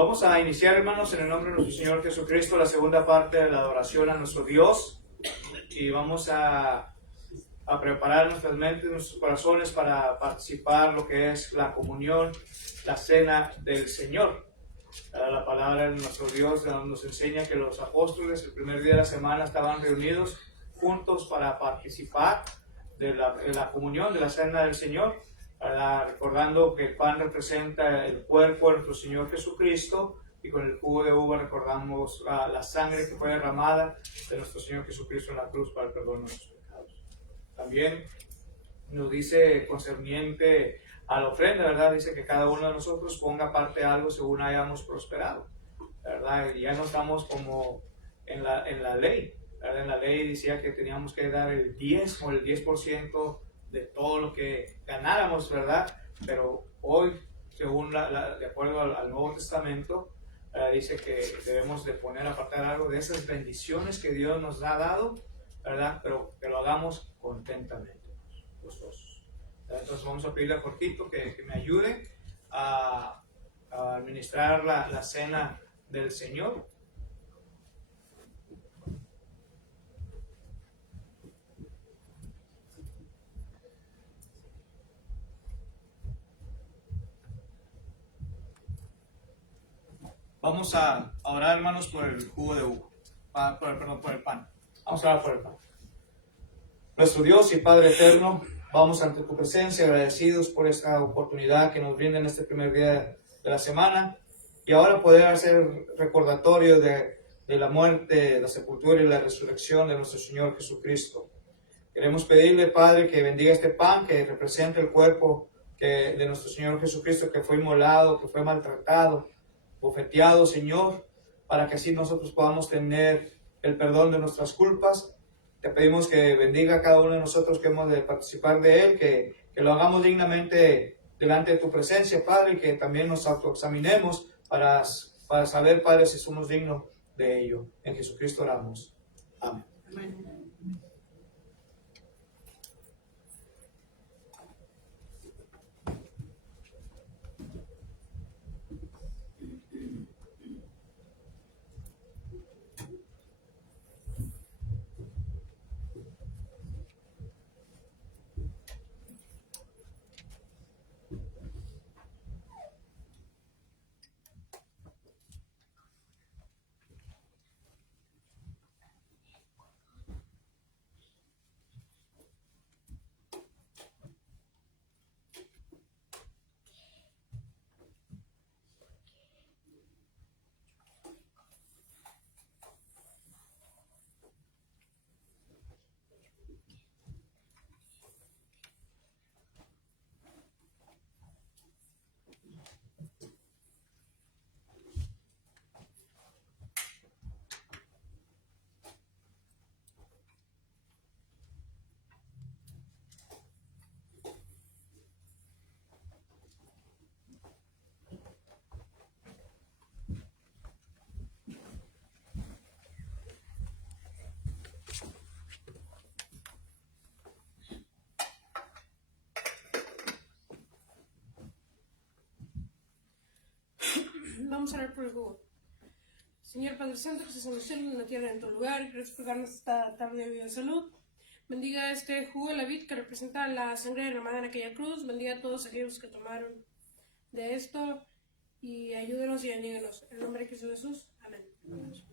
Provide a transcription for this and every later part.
Vamos a iniciar, hermanos, en el nombre de nuestro Señor Jesucristo, la segunda parte de la adoración a nuestro Dios. Y vamos a preparar nuestras mentes, nuestros corazones para participar lo que es la comunión, la cena del Señor. La palabra de nuestro Dios nos enseña que los apóstoles el primer día de la semana estaban reunidos juntos para participar de la comunión, de la cena del Señor, recordando que el pan representa el cuerpo de nuestro Señor Jesucristo, y con el jugo de uva recordamos la sangre que fue derramada de nuestro Señor Jesucristo en la cruz para el perdón de nuestros pecados. También nos dice concerniente a la ofrenda, ¿verdad? Dice que cada uno de nosotros ponga aparte algo según hayamos prosperado, ¿verdad? Y ya no estamos como en la ley, ¿verdad? En la ley decía que teníamos que dar el 10% de todo lo que ganáramos, ¿verdad? Pero hoy, según de acuerdo al Nuevo Testamento, dice que debemos de poner apartar algo de esas bendiciones que Dios nos ha dado, ¿verdad? Pero que lo hagamos contentamente, gozosos. Entonces vamos a pedirle a Jorgito que me ayude a administrar la cena del Señor. Vamos a orar, hermanos, por el jugo de uva, por el pan. Vamos a orar por el pan. Nuestro Dios y Padre eterno, vamos ante tu presencia agradecidos por esta oportunidad que nos brinda en este primer día de la semana, y ahora poder hacer recordatorio de la muerte, la sepultura y la resurrección de nuestro Señor Jesucristo. Queremos pedirle, Padre, que bendiga este pan que representa el cuerpo de nuestro Señor Jesucristo, que fue inmolado, que fue maltratado, bofeteado, Señor, para que así nosotros podamos tener el perdón de nuestras culpas. Te pedimos que bendiga a cada uno de nosotros que hemos de participar de él, que lo hagamos dignamente delante de tu presencia, Padre, y que también nos autoexaminemos para saber, Padre, si somos dignos de ello. En Jesucristo oramos. Amén. Amén. Vamos a orar por el jugo. Señor Padre Santo, que estás en los cielos, en la tierra, en tu lugar, y gracias por darnos esta tarde de vida y salud. Bendiga este jugo de la vid que representa la sangre derramada en aquella cruz. Bendiga a todos aquellos que tomaron de esto y ayúdenos y bendíganos. En el nombre de Cristo Jesús. Amén. Amén.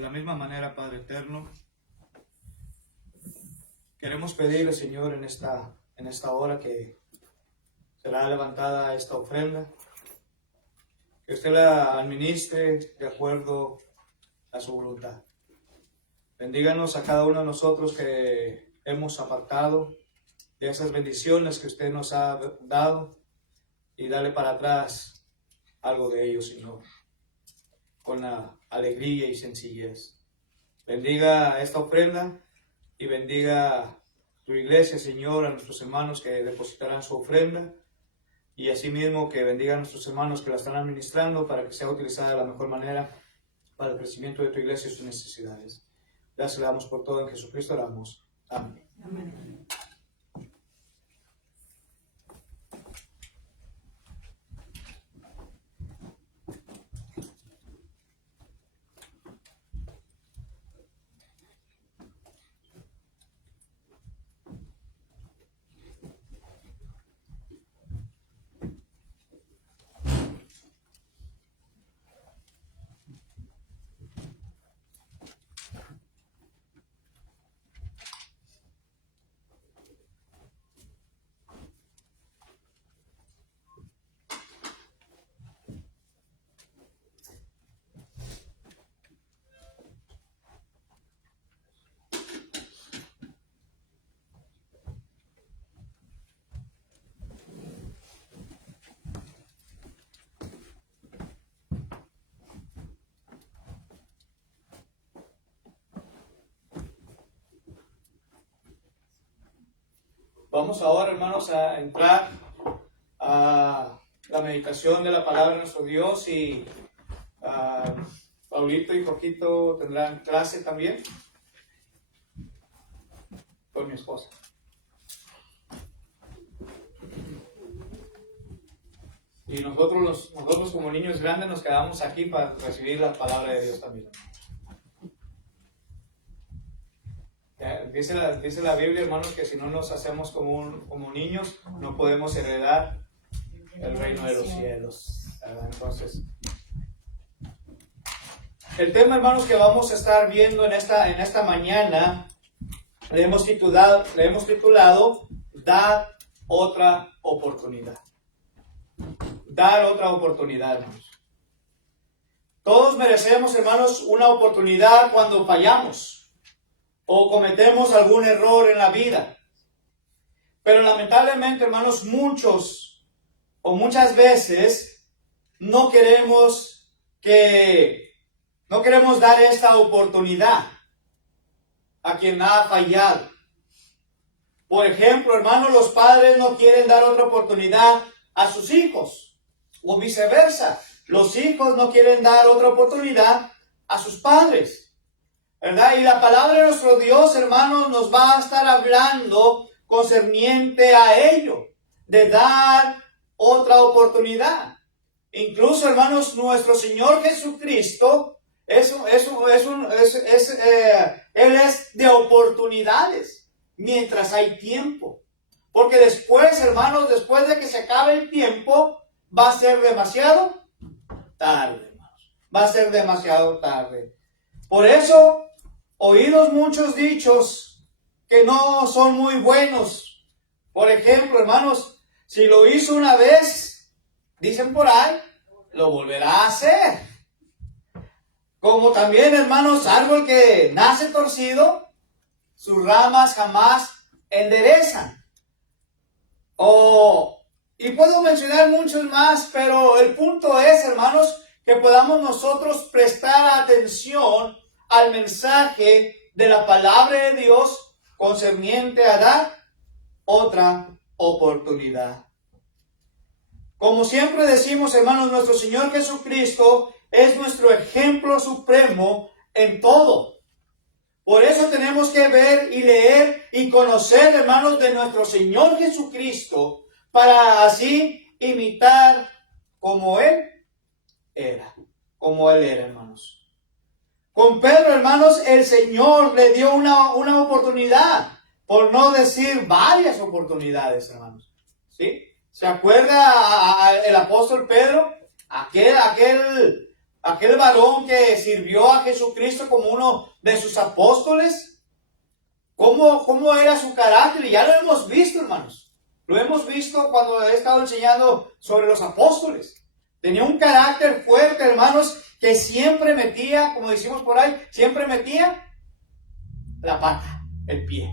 De la misma manera, Padre eterno, queremos pedirle, Señor, en esta hora que será levantada esta ofrenda, que usted la administre de acuerdo a su voluntad. Bendíganos a cada uno de nosotros que hemos apartado de esas bendiciones que usted nos ha dado y dale para atrás algo de ello, Señor, con la alegría y sencillez. Bendiga esta ofrenda y bendiga tu iglesia, Señor, a nuestros hermanos que depositarán su ofrenda y asimismo que bendiga a nuestros hermanos que la están administrando para que sea utilizada de la mejor manera para el crecimiento de tu iglesia y sus necesidades. Gracias le damos por todo, en Jesucristo oramos. Amén. Amén. Vamos ahora, hermanos, a entrar a la meditación de la palabra de nuestro Dios y Paulito y Jorgito tendrán clase también con mi esposa. Y nosotros como niños grandes nos quedamos aquí para recibir la palabra de Dios también. Dice la Biblia, hermanos, que si no nos hacemos como niños, no podemos heredar el reino de los cielos, ¿verdad? Entonces, el tema, hermanos, que vamos a estar viendo en esta mañana, le hemos titulado Dar otra oportunidad. Dar otra oportunidad, hermanos. Todos merecemos, hermanos, una oportunidad cuando fallamos o cometemos algún error en la vida. Pero lamentablemente, hermanos, muchas veces no queremos dar esta oportunidad a quien ha fallado. Por ejemplo, hermanos, los padres no quieren dar otra oportunidad a sus hijos, o viceversa. Los hijos no quieren dar otra oportunidad a sus padres, ¿verdad? Y la palabra de nuestro Dios, hermanos, nos va a estar hablando concerniente a ello, de dar otra oportunidad. Incluso, hermanos, nuestro Señor Jesucristo, Él es de oportunidades mientras hay tiempo. Porque después, hermanos, después de que se acabe el tiempo, va a ser demasiado tarde, hermanos. Va a ser demasiado tarde. Por eso, oídos muchos dichos que no son muy buenos. Por ejemplo, hermanos, si lo hizo una vez, dicen por ahí, lo volverá a hacer. Como también, hermanos, árbol que nace torcido, sus ramas jamás enderezan. Y puedo mencionar muchos más, pero el punto es, hermanos, que podamos nosotros prestar atención al mensaje de la palabra de Dios concerniente a dar otra oportunidad. Como siempre decimos, hermanos, nuestro Señor Jesucristo es nuestro ejemplo supremo en todo. Por eso tenemos que ver y leer y conocer, hermanos, de nuestro Señor Jesucristo, para así imitar como Él era, hermanos. Con Pedro, hermanos, el Señor le dio una oportunidad, por no decir varias oportunidades, hermanos. ¿Sí? ¿Se acuerda el apóstol Pedro? Aquel aquel varón que sirvió a Jesucristo como uno de sus apóstoles. ¿Cómo era su carácter? Y ya lo hemos visto, hermanos. Lo hemos visto cuando he estado enseñando sobre los apóstoles. Tenía un carácter fuerte, hermanos, que siempre metía, como decimos por ahí, siempre metía la pata, el pie.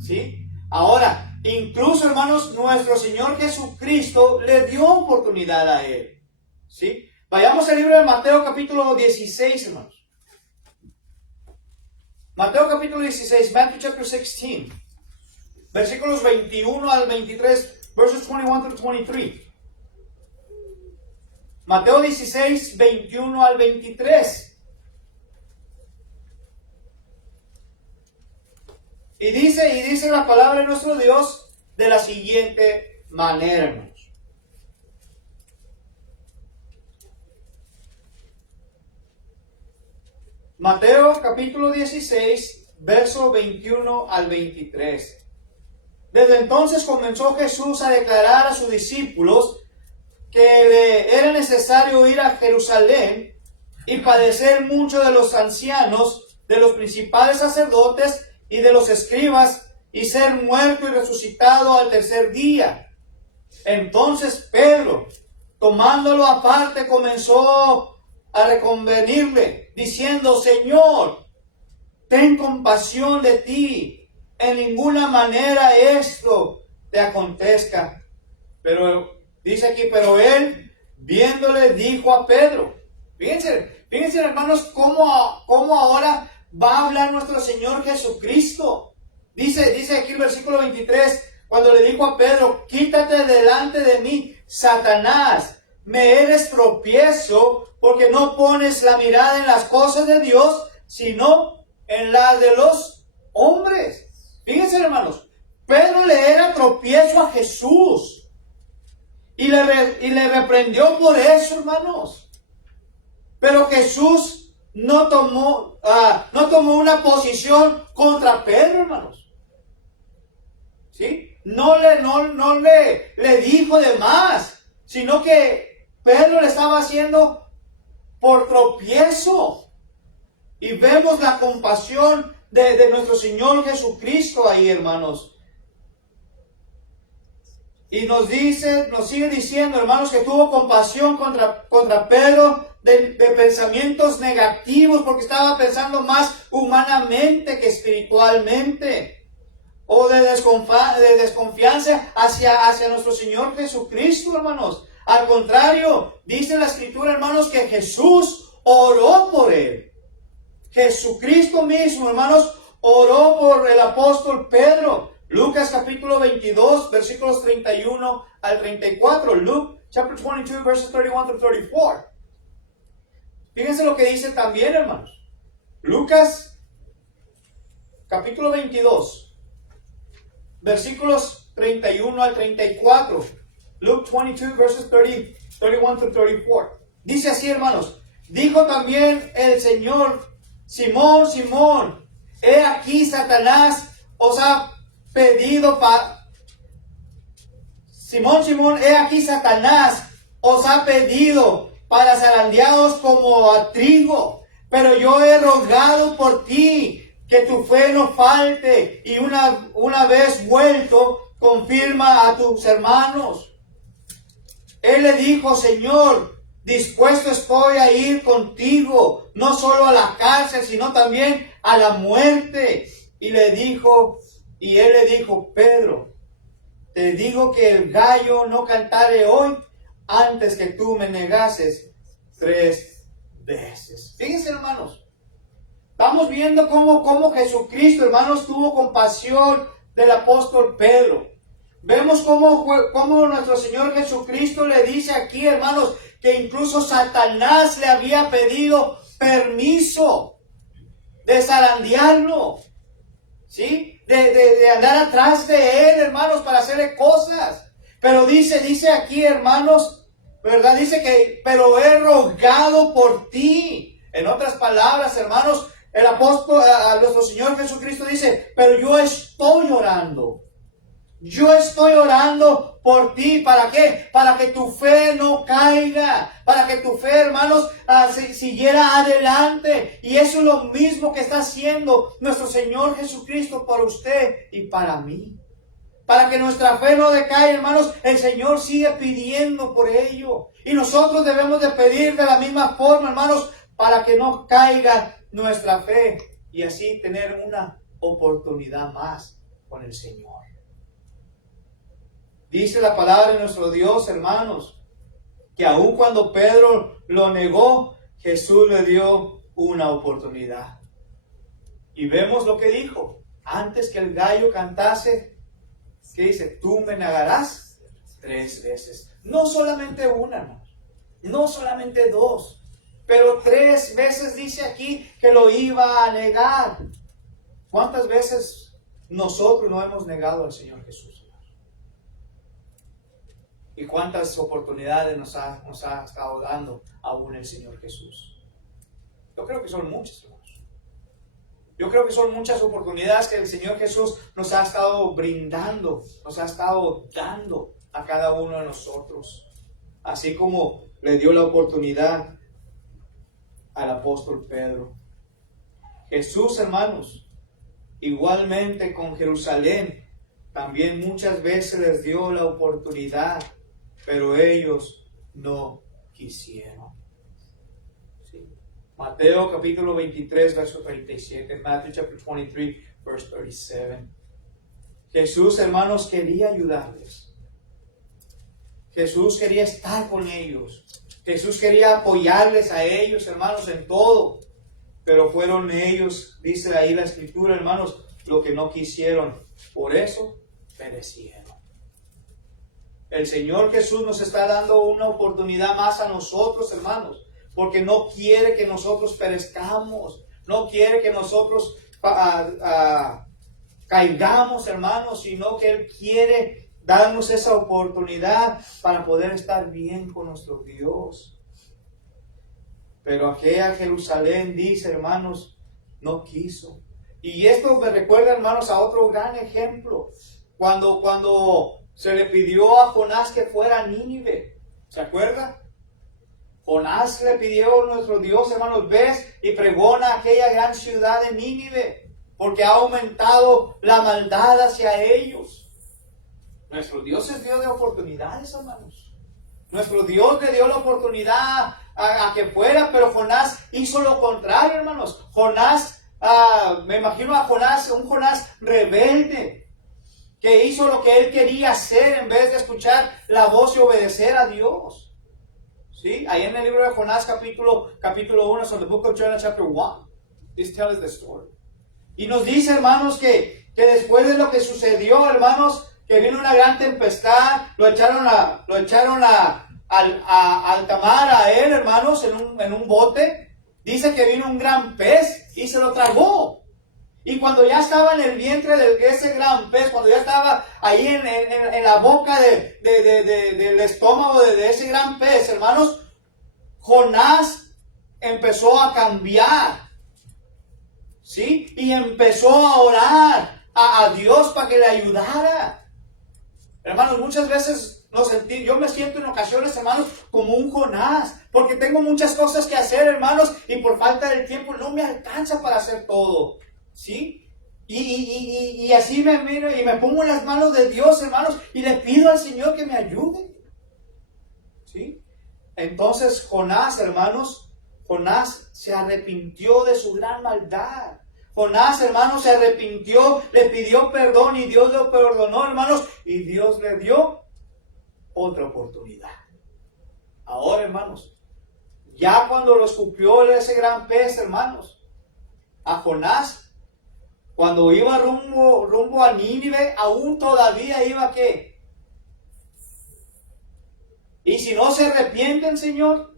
¿Sí? Ahora, incluso, hermanos, nuestro Señor Jesucristo le dio oportunidad a él. ¿Sí? Vayamos al libro de Mateo capítulo 16, hermanos. Mateo capítulo 16, Matthew chapter 16. Versículos 21 al 23, verses 21 to 23. Mateo 16, 21 al 23. Y dice la palabra de nuestro Dios de la siguiente manera, hermanos. Mateo capítulo 16, verso 21 al 23. Desde entonces comenzó Jesús a declarar a sus discípulos que le era necesario ir a Jerusalén y padecer mucho de los ancianos, de los principales sacerdotes y de los escribas, y ser muerto y resucitado al tercer día. Entonces Pedro, tomándolo aparte, comenzó a reconvenirle, diciendo: Señor, ten compasión de ti, en ninguna manera esto te acontezca. Pero dice aquí, pero él, viéndole, dijo a Pedro. Fíjense hermanos, cómo ahora va a hablar nuestro Señor Jesucristo. Dice aquí el versículo 23, cuando le dijo a Pedro: quítate delante de mí, Satanás, me eres tropiezo, porque no pones la mirada en las cosas de Dios, sino en las de los hombres. Fíjense, hermanos, Pedro le era tropiezo a Jesús. Y le reprendió por eso, hermanos. Pero Jesús no tomó una posición contra Pedro, hermanos. ¿Sí? No le dijo de más, sino que Pedro le estaba haciendo por tropiezo. Y vemos la compasión de nuestro Señor Jesucristo ahí, hermanos. Y nos sigue diciendo, hermanos, que tuvo compasión contra Pedro de pensamientos negativos, porque estaba pensando más humanamente que espiritualmente. O de desconfianza hacia nuestro Señor Jesucristo, hermanos. Al contrario, dice la Escritura, hermanos, que Jesús oró por él. Jesucristo mismo, hermanos, oró por el apóstol Pedro. Lucas capítulo 22, versículos 31 al 34. Luke chapter 22, verses 31 to 34. Fíjense lo que dice también, hermanos. Lucas capítulo 22, versículos 31 al 34. Luke 22, verses 31 to 34. Dice así, hermanos. Dijo también el Señor: Simón, Simón, he aquí Satanás os ha pedido Simón, he aquí Satanás os ha pedido para zarandearos como a trigo, pero yo he rogado por ti que tu fe no falte, y una vez vuelto confirma a tus hermanos. Él le dijo: Señor, dispuesto estoy a ir contigo, no solo a la cárcel, sino también a la muerte. Y él le dijo: Pedro, te digo que el gallo no cantare hoy antes que tú me negases 3 veces. Fíjense, hermanos, estamos viendo cómo Jesucristo, hermanos, tuvo compasión del apóstol Pedro. Vemos cómo nuestro Señor Jesucristo le dice aquí, hermanos, que incluso Satanás le había pedido permiso de zarandearlo, ¿sí? De andar atrás de él, hermanos, para hacerle cosas. Pero dice aquí, hermanos, ¿verdad? Dice que, pero he rogado por ti. En otras palabras, hermanos, el apóstol, a nuestro Señor Jesucristo dice: pero yo estoy orando. Yo estoy orando por ti. ¿Para qué? Para que tu fe no caiga. Para que tu fe, hermanos, siguiera adelante. Y eso es lo mismo que está haciendo nuestro Señor Jesucristo para usted y para mí. Para que nuestra fe no decaiga, hermanos, el Señor sigue pidiendo por ello. Y nosotros debemos de pedir de la misma forma, hermanos, para que no caiga nuestra fe. Y así tener una oportunidad más con el Señor. Dice la palabra de nuestro Dios, hermanos, que aun cuando Pedro lo negó, Jesús le dio una oportunidad. Y vemos lo que dijo. Antes que el gallo cantase, ¿qué dice? Tú me negarás 3 veces. No solamente una, hermanos. No solamente 2. Pero 3 veces dice aquí que lo iba a negar. ¿Cuántas veces nosotros no hemos negado al Señor Jesús? ¿Y cuántas oportunidades nos ha estado dando aún el Señor Jesús? Yo creo que son muchas, hermanos. Yo creo que son muchas oportunidades que el Señor Jesús nos ha estado brindando, nos ha estado dando a cada uno de nosotros. Así como le dio la oportunidad al apóstol Pedro. Jesús, hermanos, igualmente con Jerusalén, también muchas veces les dio la oportunidad, pero ellos no quisieron. ¿Sí? Mateo capítulo 23, verso 37. Matthew chapter 23, verse 37. Jesús, hermanos, quería ayudarles. Jesús quería estar con ellos. Jesús quería apoyarles a ellos, hermanos, en todo. Pero fueron ellos, dice ahí la Escritura, hermanos, lo que no quisieron. Por eso perecieron. El Señor Jesús nos está dando una oportunidad más a nosotros, hermanos, porque no quiere que nosotros perezcamos, no quiere que nosotros caigamos, hermanos, sino que Él quiere darnos esa oportunidad para poder estar bien con nuestro Dios. Pero aquella Jerusalén, dice, hermanos, no quiso. Y esto me recuerda, hermanos, a otro gran ejemplo. Cuando se le pidió a Jonás que fuera a Nínive. ¿Se acuerda? Jonás le pidió a nuestro Dios, hermanos, ves y pregona aquella gran ciudad de Nínive, porque ha aumentado la maldad hacia ellos. Nuestro Dios es Dios de oportunidades, hermanos. Nuestro Dios le dio la oportunidad a que fuera, pero Jonás hizo lo contrario, hermanos. Jonás, me imagino a Jonás, un Jonás rebelde, que hizo lo que él quería hacer en vez de escuchar la voz y obedecer a Dios. ¿Sí? Ahí en el libro de Jonás capítulo 1, so the book of Jonah chapter 1, this tells the story. Y nos dice, hermanos, que después de lo que sucedió, hermanos, que vino una gran tempestad, lo echaron a alta mar a él, hermanos, en un bote. Dice que vino un gran pez y se lo tragó. Y cuando ya estaba en el vientre de ese gran pez, cuando ya estaba ahí en la boca del estómago de ese gran pez, hermanos, Jonás empezó a cambiar, ¿sí? Y empezó a orar a Dios para que le ayudara. Hermanos, muchas veces yo me siento en ocasiones, hermanos, como un Jonás, porque tengo muchas cosas que hacer, hermanos, y por falta de tiempo no me alcanza para hacer todo. ¿Sí? Y así me miro y me pongo en las manos de Dios, hermanos, y le pido al Señor que me ayude. ¿Sí? Entonces Jonás, hermanos, Jonás se arrepintió de su gran maldad. Jonás, hermanos, se arrepintió, le pidió perdón y Dios lo perdonó, hermanos, y Dios le dio otra oportunidad. Ahora, hermanos, ya cuando lo escupió ese gran pez, hermanos, a Jonás, cuando iba rumbo a Nínive, aún todavía iba ¿qué? Y si no se arrepienten, Señor,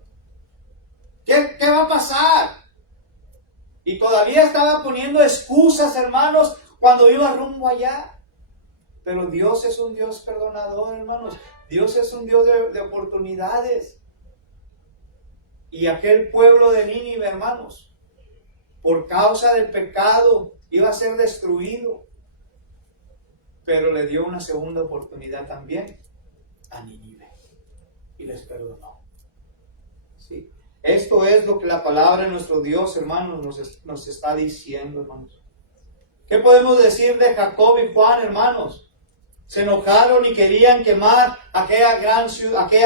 ¿qué va a pasar? Y todavía estaba poniendo excusas, hermanos, cuando iba rumbo allá. Pero Dios es un Dios perdonador, hermanos. Dios es un Dios de oportunidades. Y aquel pueblo de Nínive, hermanos, por causa del pecado, iba a ser destruido. pero le dio una segunda oportunidad también a Nínive y les perdonó. ¿Sí? Esto es lo que la palabra de nuestro Dios, hermanos, nos está diciendo, hermanos. ¿Qué podemos decir de Jacob y Juan, hermanos? Se enojaron y querían quemar aquella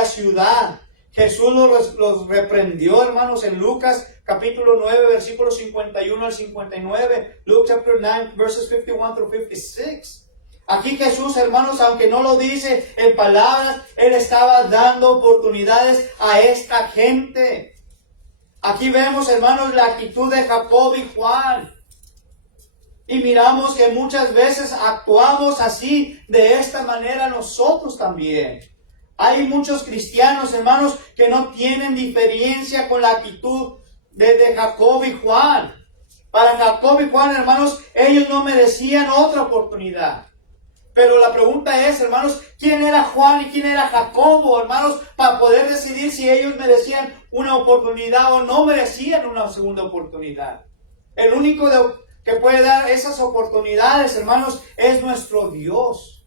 ciudad. Jesús los reprendió, hermanos, en Lucas capítulo 9, versículos 51 al 59. Luke chapter 9, verses 51 through 56. Aquí Jesús, hermanos, aunque no lo dice en palabras, Él estaba dando oportunidades a esta gente. Aquí vemos, hermanos, la actitud de Jacob y Juan. Y miramos que muchas veces actuamos así, de esta manera nosotros también. Hay muchos cristianos, hermanos, que no tienen diferencia con la actitud de Jacob y Juan. Para Jacob y Juan, hermanos, ellos no merecían otra oportunidad. Pero la pregunta es, hermanos, ¿quién era Juan y quién era Jacobo, hermanos, para poder decidir si ellos merecían una oportunidad o no merecían una segunda oportunidad? El único que puede dar esas oportunidades, hermanos, es nuestro Dios.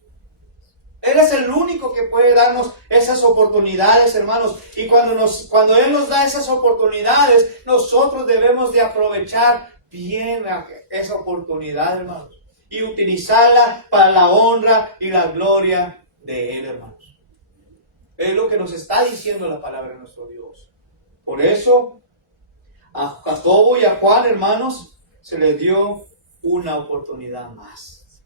Él es el único que puede darnos esas oportunidades, hermanos. Y cuando Él nos da esas oportunidades, nosotros debemos de aprovechar bien esa oportunidad, hermanos. Y utilizarla para la honra y la gloria de Él, hermanos. Es lo que nos está diciendo la palabra de nuestro Dios. Por eso, a Jacobo y a Juan, hermanos, se les dio una oportunidad más.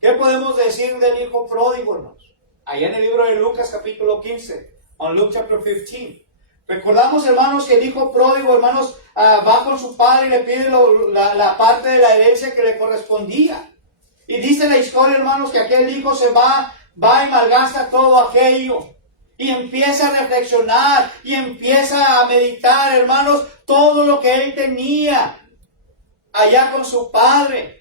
¿Qué podemos decir del hijo pródigo, hermanos? Allá en el libro de Lucas, capítulo 15, on Luke chapter 15. Recordamos, hermanos, que el hijo pródigo, hermanos, va con su padre y le pide la parte de la herencia que le correspondía. Y dice la historia, hermanos, que aquel hijo se va y malgasta todo aquello. Y empieza a reflexionar y empieza a meditar, hermanos, todo lo que él tenía allá con su padre.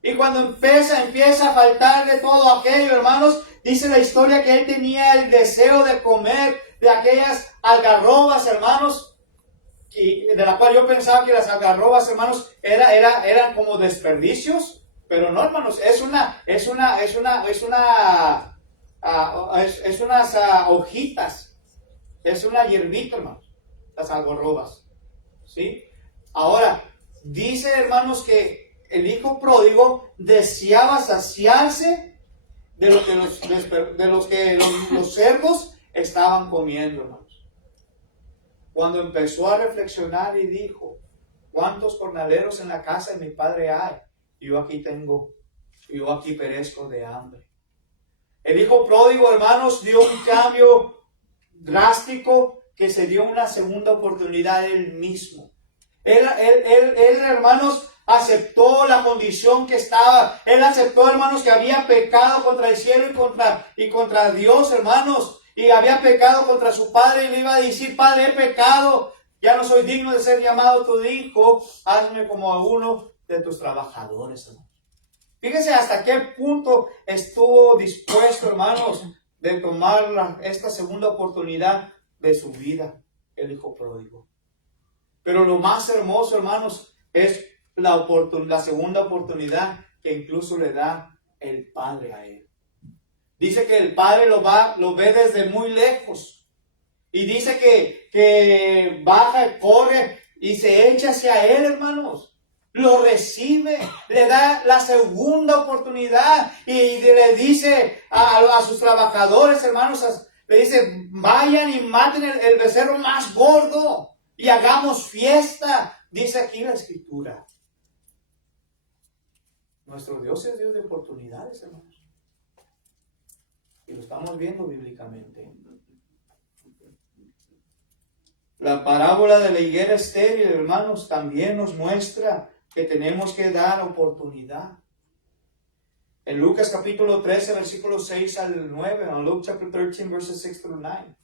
Y cuando empieza a faltarle todo aquello, hermanos, dice la historia que él tenía el deseo de comer de aquellas algarrobas, hermanos, y de la cual yo pensaba que las algarrobas, hermanos, eran como desperdicios, pero no, hermanos, es unas hojitas, es una hierbita, hermanos, las algarrobas, ¿sí? Ahora, dice, hermanos, que el hijo pródigo deseaba saciarse de los que los cerdos estaban comiendo, hermanos. Cuando empezó a reflexionar y dijo, ¿cuántos jornaleros en la casa de mi padre hay? Yo aquí perezco de hambre. El hijo pródigo, hermanos, dio un cambio drástico que se dio una segunda oportunidad él mismo. Él, hermanos, aceptó la condición que estaba. Él aceptó, hermanos, que había pecado contra el cielo y contra Dios, hermanos. Y había pecado contra su padre y le iba a decir, Padre, he pecado. Ya no soy digno de ser llamado tu hijo. Hazme como a uno de tus trabajadores, hermanos. Fíjense hasta qué punto estuvo dispuesto, hermanos, de tomar esta segunda oportunidad de su vida, el hijo pródigo. Pero lo más hermoso, hermanos, es la segunda oportunidad que incluso le da el Padre a él. Dice que el Padre lo ve desde muy lejos. Y dice que baja, corre y se echa hacia él, hermanos. Lo recibe, le da la segunda oportunidad y le dice a sus trabajadores, hermanos, le dice, vayan y maten el becerro más gordo y hagamos fiesta. Dice aquí la Escritura. Nuestro Dios es Dios de oportunidades, hermanos. Y lo estamos viendo bíblicamente. La parábola de la higuera estéril, hermanos, también nos muestra que tenemos que dar oportunidad. En Lucas capítulo 13, versículos 6 al 9, en Luke chapter 13, verses 6 through 9.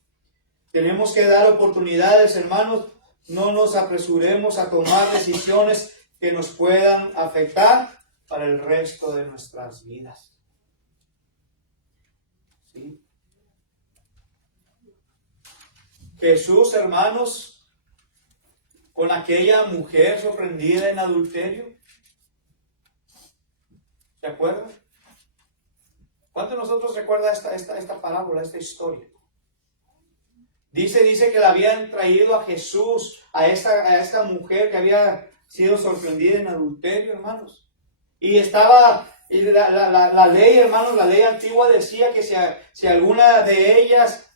Tenemos que dar oportunidades, hermanos. No nos apresuremos a tomar decisiones que nos puedan afectar para el resto de nuestras vidas. ¿Sí? Jesús, hermanos, con aquella mujer sorprendida en adulterio, ¿se acuerdan? ¿Cuántos de nosotros recuerda esta parábola, esta historia? Dice que le habían traído a Jesús, a esta mujer que había sido sorprendida en adulterio, hermanos. Y la ley, hermanos, la ley antigua decía que si alguna de ellas,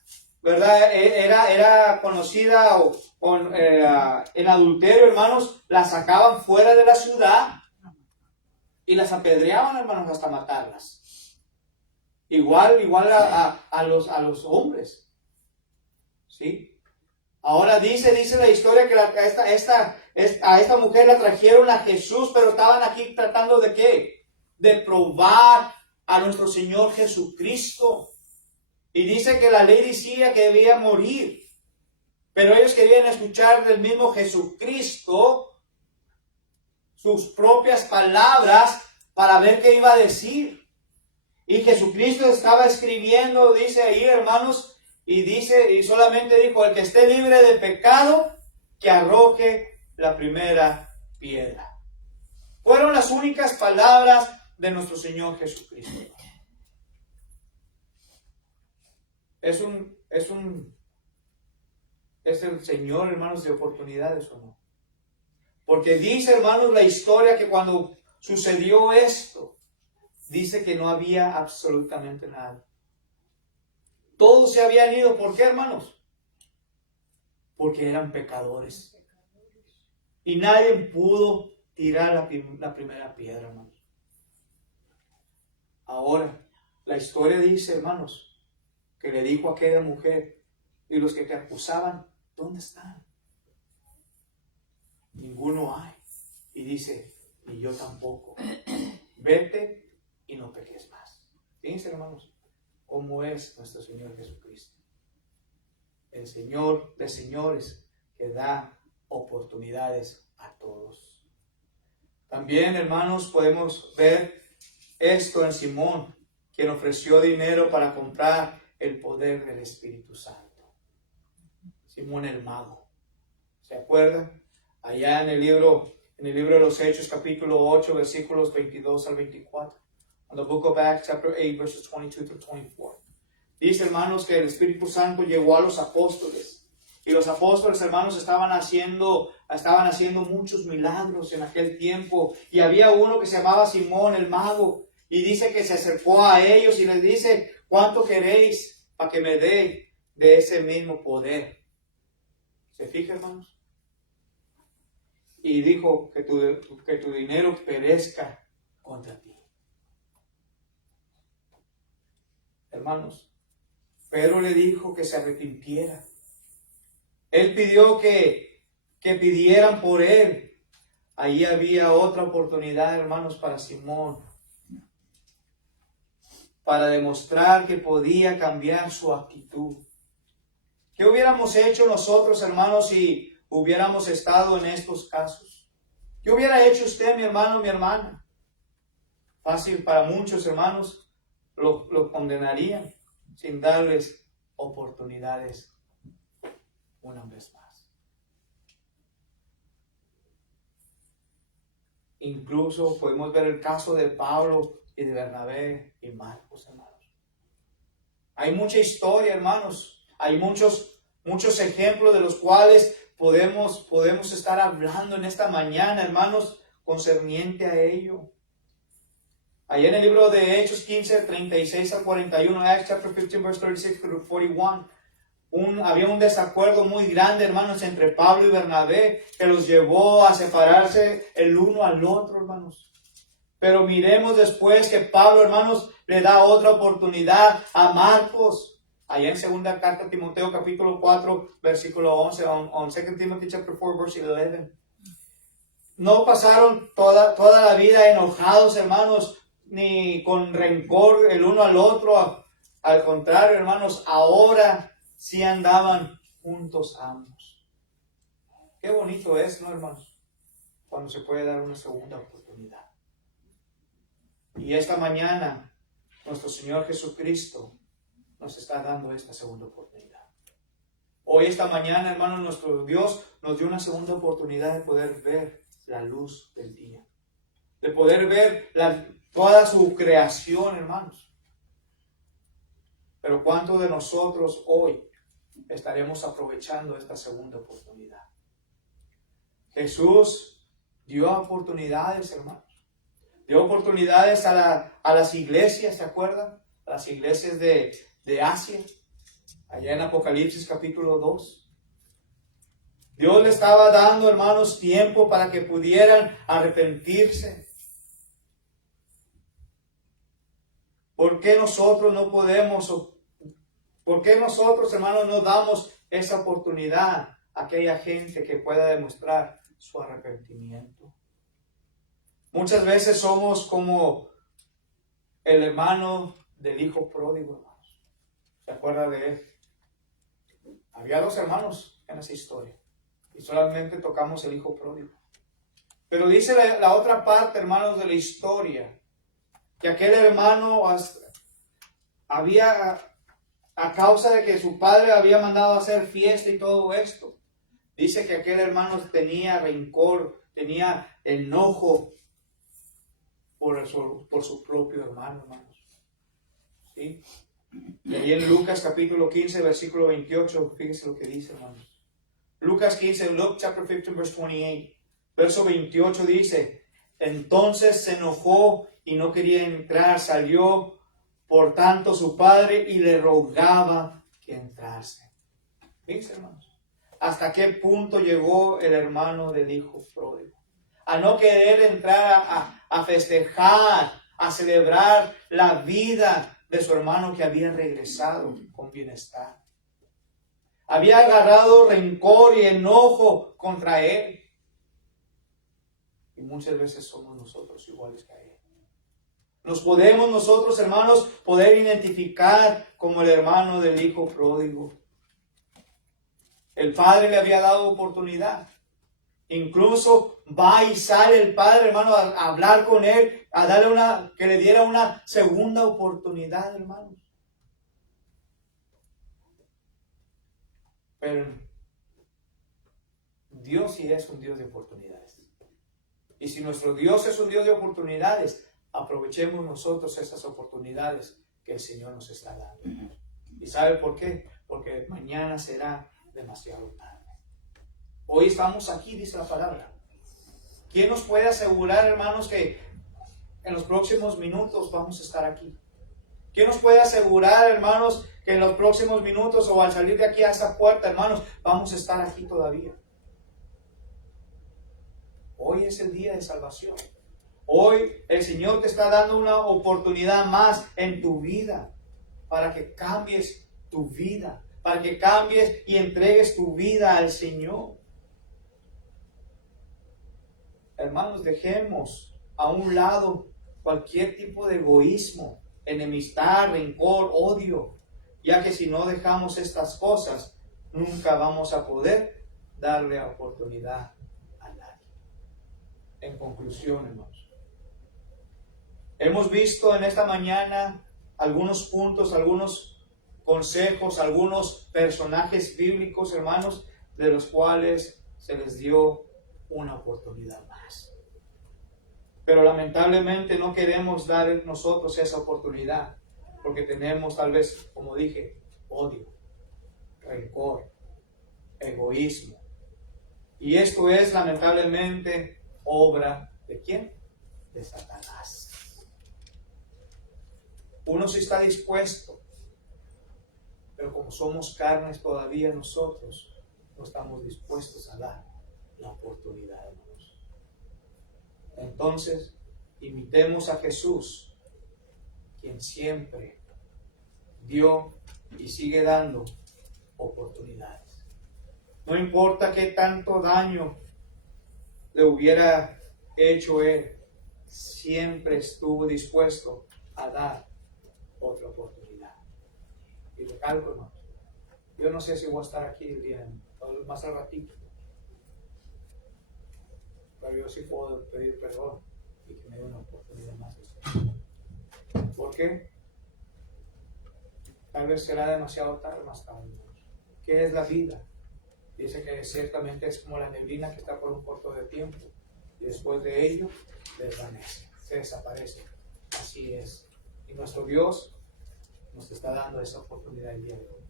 ¿verdad?, era conocida en adulterio, hermanos, la sacaban fuera de la ciudad y las apedreaban, hermanos, hasta matarlas. Igual a los hombres. ¿Sí? Ahora dice la historia que a esta mujer la trajeron a Jesús, pero estaban aquí tratando de ¿qué? De probar a nuestro Señor Jesucristo. Y dice que la ley decía que debía morir, pero ellos querían escuchar del mismo Jesucristo sus propias palabras para ver qué iba a decir. Y Jesucristo estaba escribiendo, dice ahí, hermanos, y solamente dijo: el que esté libre de pecado, que arroje la primera piedra. Fueron las únicas palabras de nuestro Señor Jesucristo. Es el Señor, hermanos, de oportunidades, ¿o no? Porque dice, hermanos, la historia que cuando sucedió esto, dice que no había absolutamente nada. Todos se habían ido. ¿Por qué, hermanos? Porque eran pecadores. Y nadie pudo tirar la primera piedra, hermanos. Ahora, la historia dice, hermanos, que le dijo a aquella mujer: y los que te acusaban, ¿dónde están? Ninguno hay. Y dice: y yo tampoco. Vete y no peques más. Fíjense, hermanos, cómo es nuestro Señor Jesucristo. El Señor de señores, que da oportunidades a todos. También, hermanos, podemos ver esto en Simón, quien ofreció dinero para comprar el poder del Espíritu Santo. Simón el mago. ¿Se acuerdan? Allá en el libro de los Hechos, capítulo 8, versículos 22 al 24. In the book of Acts, chapter 8, verses 22 through 24. Dice, hermanos, que el Espíritu Santo llegó a los apóstoles. Y los apóstoles, hermanos, estaban haciendo muchos milagros en aquel tiempo. Y había uno que se llamaba Simón el mago. Y dice que se acercó a ellos y les dice: ¿cuánto queréis para que me dé de ese mismo poder? ¿Se fija, hermanos? Y dijo: que tu dinero perezca contra ti. Hermanos, Pedro le dijo que se arrepintiera. Él pidió que pidieran por él. Ahí había otra oportunidad, hermanos, para Simón, para demostrar que podía cambiar su actitud. ¿Qué hubiéramos hecho nosotros, hermanos, si hubiéramos estado en estos casos? ¿Qué hubiera hecho usted, mi hermano, mi hermana? Fácil para muchos, hermanos, lo condenarían sin darles oportunidades una vez más. Incluso podemos ver el caso de Pablo y de Bernabé y Marcos, hermanos. Hay mucha historia, hermanos. Hay muchos ejemplos de los cuales podemos estar hablando en esta mañana, hermanos, concerniente a ello. Allá en el libro de Hechos 15, 36 al 41, Acts chapter 15, verse 36 to 41, había un desacuerdo muy grande, hermanos, entre Pablo y Bernabé, que los llevó a separarse el uno al otro, hermanos. Pero miremos después que Pablo, hermanos, le da otra oportunidad a Marcos. Allá en segunda carta a Timoteo, capítulo 4, versículo 11, on 2 Timothy chapter 4, verse 11. No pasaron toda la vida enojados, hermanos, ni con rencor el uno al otro. Al contrario, hermanos, ahora sí andaban juntos ambos. Qué bonito es, ¿no, hermanos? Cuando se puede dar una segunda oportunidad. Y esta mañana, nuestro Señor Jesucristo nos está dando esta segunda oportunidad. Hoy, esta mañana, hermanos, nuestro Dios nos dio una segunda oportunidad de poder ver la luz del día. De poder ver toda su creación, hermanos. Pero ¿cuántos de nosotros hoy estaremos aprovechando esta segunda oportunidad? Jesús dio oportunidades, hermanos. Dio oportunidades a las iglesias, ¿se acuerdan? A las iglesias de Asia, allá en Apocalipsis capítulo 2. Dios le estaba dando, hermanos, tiempo para que pudieran arrepentirse. ¿Por qué nosotros no podemos, por qué nosotros, hermanos, no damos esa oportunidad a aquella gente que pueda demostrar su arrepentimiento? Muchas veces somos como el hermano del hijo pródigo, hermanos. ¿Se acuerda de él? Había dos hermanos en esa historia y solamente tocamos el hijo pródigo. Pero dice la otra parte, hermanos, de la historia, que aquel hermano había, a causa de que su padre había mandado a hacer fiesta y todo esto, dice que aquel hermano tenía rencor, tenía enojo por su propio hermano, hermanos. ¿Sí? Y ahí en Lucas capítulo 15, versículo 28, fíjense lo que dice, hermanos. Lucas 15, Luke chapter 15, verse 28. Verso 28 dice, entonces se enojó y no quería entrar, salió por tanto su padre y le rogaba que entrase. Fíjense, hermanos, hasta qué punto llegó el hermano del hijo pródigo. A no querer entrar a festejar, a celebrar la vida de su hermano que había regresado con bienestar. Había agarrado rencor y enojo contra él. Y muchas veces somos nosotros iguales que él. Nos podemos nosotros, hermanos, poder identificar como el hermano del hijo pródigo. El padre le había dado oportunidad. Incluso va y sale el padre, hermano, a hablar con él, a darle que le diera una segunda oportunidad, hermanos. Pero Dios sí es un Dios de oportunidades. Y si nuestro Dios es un Dios de oportunidades, aprovechemos nosotros esas oportunidades que el Señor nos está dando. ¿Y sabe por qué? Porque mañana será demasiado tarde. Hoy estamos aquí, dice la palabra. ¿Quién nos puede asegurar, hermanos, que en los próximos minutos vamos a estar aquí? ¿Quién nos puede asegurar, hermanos, que en los próximos minutos o al salir de aquí a esa puerta, hermanos, vamos a estar aquí todavía? Hoy es el día de salvación. Hoy el Señor te está dando una oportunidad más en tu vida para que cambies tu vida, para que cambies y entregues tu vida al Señor. Hermanos, dejemos a un lado cualquier tipo de egoísmo, enemistad, rencor, odio, ya que si no dejamos estas cosas, nunca vamos a poder darle oportunidad a nadie. En conclusión, hermanos, hemos visto en esta mañana algunos puntos, algunos consejos, algunos personajes bíblicos, hermanos, de los cuales se les dio una oportunidad más. Pero lamentablemente no queremos dar nosotros esa oportunidad, porque tenemos tal vez, como dije, odio, rencor, egoísmo. Y esto es lamentablemente obra ¿de quién? De Satanás. Uno sí está dispuesto, pero como somos carnes todavía nosotros, no estamos dispuestos a dar la oportunidad, hermanos. Entonces, imitemos a Jesús, quien siempre dio y sigue dando oportunidades. No importa qué tanto daño le hubiera hecho él, siempre estuvo dispuesto a dar otra oportunidad. Y recalco, hermano, yo no sé si voy a estar aquí el día más al ratito, pero yo sí puedo pedir perdón y que me dé una oportunidad más. ¿Por qué? Tal vez será demasiado tarde más tarde. ¿Qué es la vida? Dice que ciertamente es como la neblina que está por un corto de tiempo y después de ello desvanece, se desaparece. Así es. Y nuestro Dios nos está dando esa oportunidad el día de hoy.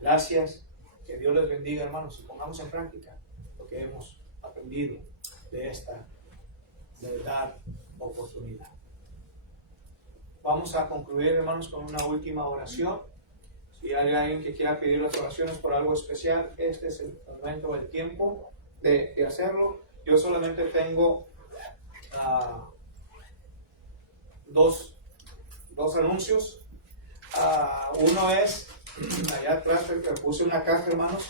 Gracias, que Dios les bendiga, hermanos, y pongamos en práctica lo que hemos aprendido de esta verdad oportunidad. Vamos a concluir, hermanos, con una última oración. Si hay alguien que quiera pedir las oraciones por algo especial, este es el momento, el tiempo de hacerlo. Yo solamente tengo dos anuncios. Uno es, allá atrás puse una caja, hermanos,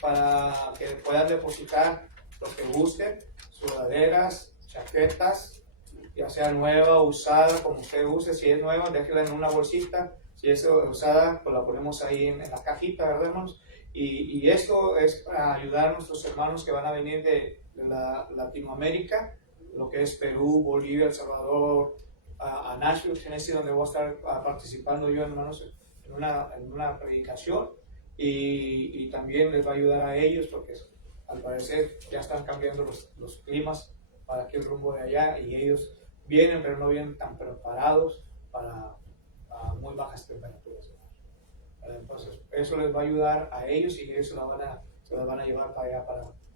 para que puedan depositar lo que gusten, sudaderas, chaquetas, ya sea nueva o usada, como usted use. Si es nueva, déjela en una bolsita. Si es usada, pues la ponemos ahí en la cajita, ¿verdad, hermanos? Y esto es para ayudar a nuestros hermanos que van a venir de Latinoamérica, lo que es Perú, Bolivia, El Salvador, a Nashville, Tennessee, donde voy a estar participando yo, hermanos, en una predicación. Y también les va a ayudar a ellos, porque al parecer ya están cambiando los climas para aquel rumbo de allá, y ellos vienen, pero no vienen tan preparados para muy bajas temperaturas. Entonces, eso les va a ayudar a ellos, y ellos se las van a llevar para allá,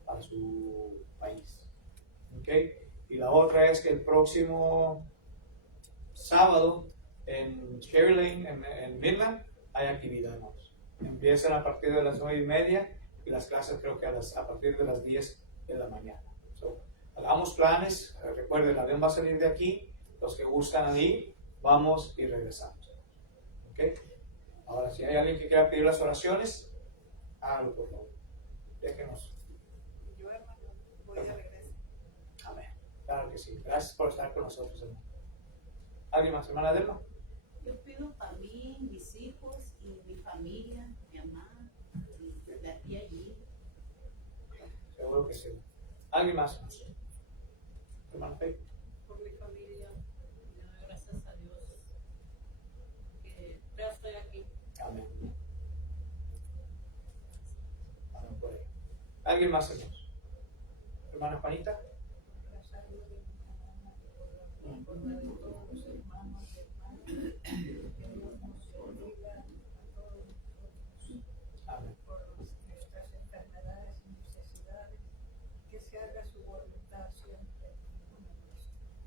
para su país. ¿Okay? Y la otra es que el próximo sábado en Cherry Lane, en Midland, hay actividad, hermanos. Empiezan a partir de las 9:30 y las clases creo que a partir de las 10 de la mañana. Hagamos planes. Recuerden, la avión va a salir de aquí. Los que gustan ahí, vamos y regresamos. ¿Okay? Ahora, si hay alguien que quiera pedir las oraciones, hágalo, por favor. Déjenos. Yo, hermano, voy de regreso. Amén. Claro que sí. Gracias por estar con nosotros, hermano. ¿Alguien más, hermana Delma? Yo pido para mí, mis hijos y mi familia, mi mamá, de aquí a allí. Seguro que sí. ¿Alguien más? Hermano Fe. Por mi familia, le doy gracias a Dios que ya estoy aquí. Amén. Amén por ahí. ¿Alguien más, hermanos? ¿Hermana Juanita? La salud de mi mamá, por la de todos los hermanos, hermanas, que Dios nos bendiga a todos nosotros. Amén. Por nuestras enfermedades y necesidades, que se haga su voluntad siempre.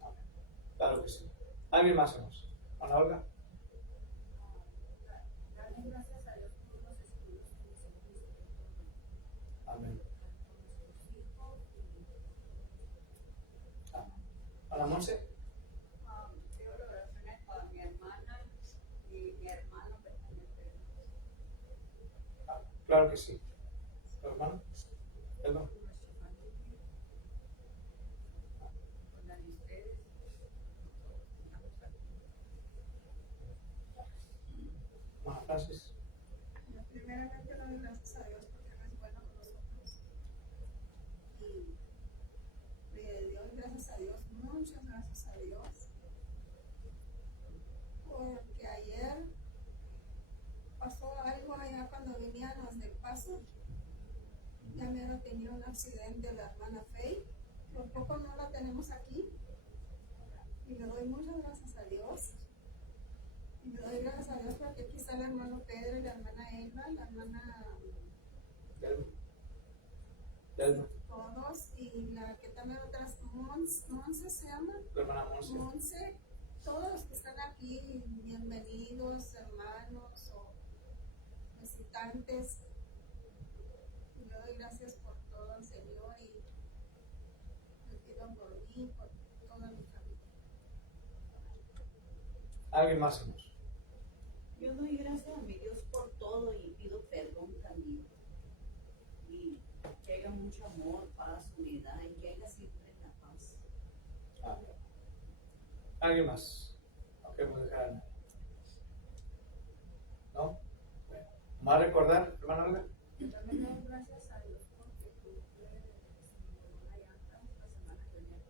Amén. Claro que sí. ¿Alguien más, hermanos? ¿Ana Olga? Darle gracias a Dios por los estudios que nos hemos visto. Amén. Amén. ¿Ana Monse? Quiero oraciones para mi hermana y mi hermano que están enfermos. Claro que sí. ¿Hermano? Perdón. Nuestra familia, con la de ustedes, todos estamos aquí. Hermana Francis. Primeramente le doy gracias a Dios porque Él es bueno con nosotros. Y le doy gracias a Dios, muchas gracias a Dios, porque ayer pasó algo allá cuando veníamos del Paso. Ya mero tenía un accidente la hermana Faye. Por poco no la tenemos aquí. Y le doy muchas gracias a Dios. Y le doy gracias a Dios porque aquí está el hermano Pedro y la hermana Elba, la hermana Delma. todos, y la que también otras, Monse se llama. La hermana Monse. Monse, todos los que están aquí, bienvenidos, hermanos o visitantes. Y le doy gracias por todo al Señor y le pido por mí, por toda mi familia. ¿Alguien más, hermanos? Yo doy gracias a mi Dios por todo y pido perdón también. Y que haya mucho amor, paz, unidad y que haya siempre la paz. Amén. ¿Alguien más? No queremos dejar a nadie. ¿No? Bueno. ¿Vamos a recordar, hermana Olga? Yo también doy gracias a Dios porque tuve una llanta la semana que viene.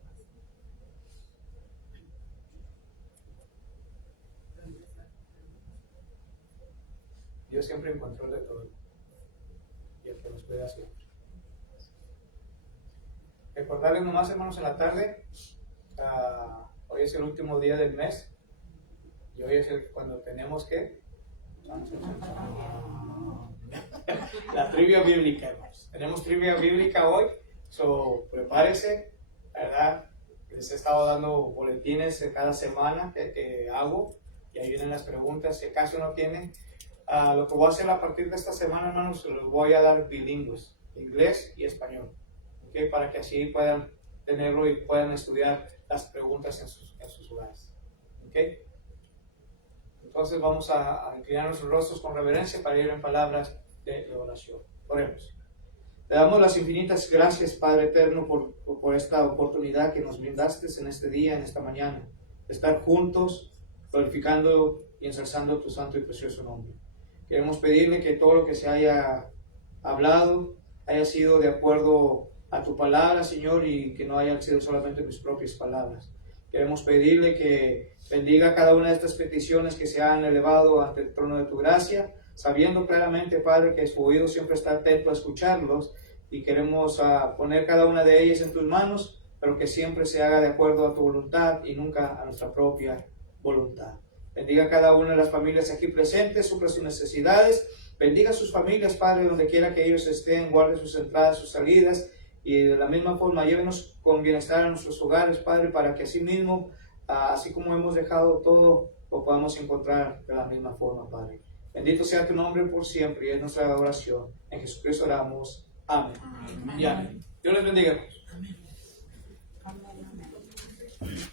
Dios siempre en control de todo. Y el que nos cuida siempre. Recordarles nomás, hermanos, en la tarde, hoy es el último día del mes. Y hoy es cuando tenemos que... La trivia bíblica, hermanos. Tenemos trivia bíblica hoy, so prepárese, ¿verdad? Les he estado dando boletines cada semana que hago, y ahí vienen las preguntas. Si acaso no tienen, lo que voy a hacer a partir de esta semana, hermanos, se los voy a dar bilingües, inglés y español, ¿okay? Para que así puedan tenerlo y puedan estudiar las preguntas en sus hogares, ¿okay? Entonces vamos a inclinar nuestros rostros con reverencia para ir en palabras de oración. Oremos. Te damos las infinitas gracias, Padre eterno, por esta oportunidad que nos brindaste en este día, en esta mañana, de estar juntos, glorificando y ensalzando tu santo y precioso nombre. Queremos pedirle que todo lo que se haya hablado haya sido de acuerdo a tu palabra, Señor, y que no hayan sido solamente mis propias palabras. Queremos pedirle que bendiga cada una de estas peticiones que se han elevado ante el trono de tu gracia, sabiendo claramente, Padre, que su oído siempre está atento a escucharlos, y queremos poner cada una de ellas en tus manos, pero que siempre se haga de acuerdo a tu voluntad y nunca a nuestra propia voluntad. Bendiga cada una de las familias aquí presentes, supla sus necesidades, bendiga sus familias, Padre, donde quiera que ellos estén, guarde sus entradas, sus salidas, y de la misma forma llévenos con bienestar a nuestros hogares, Padre, para que así mismo, así como hemos dejado todo, lo podamos encontrar de la misma forma, Padre. Bendito sea tu nombre por siempre, y es nuestra oración. En Jesucristo oramos. Amén. Amén. Y amén. Dios les bendiga. Amén.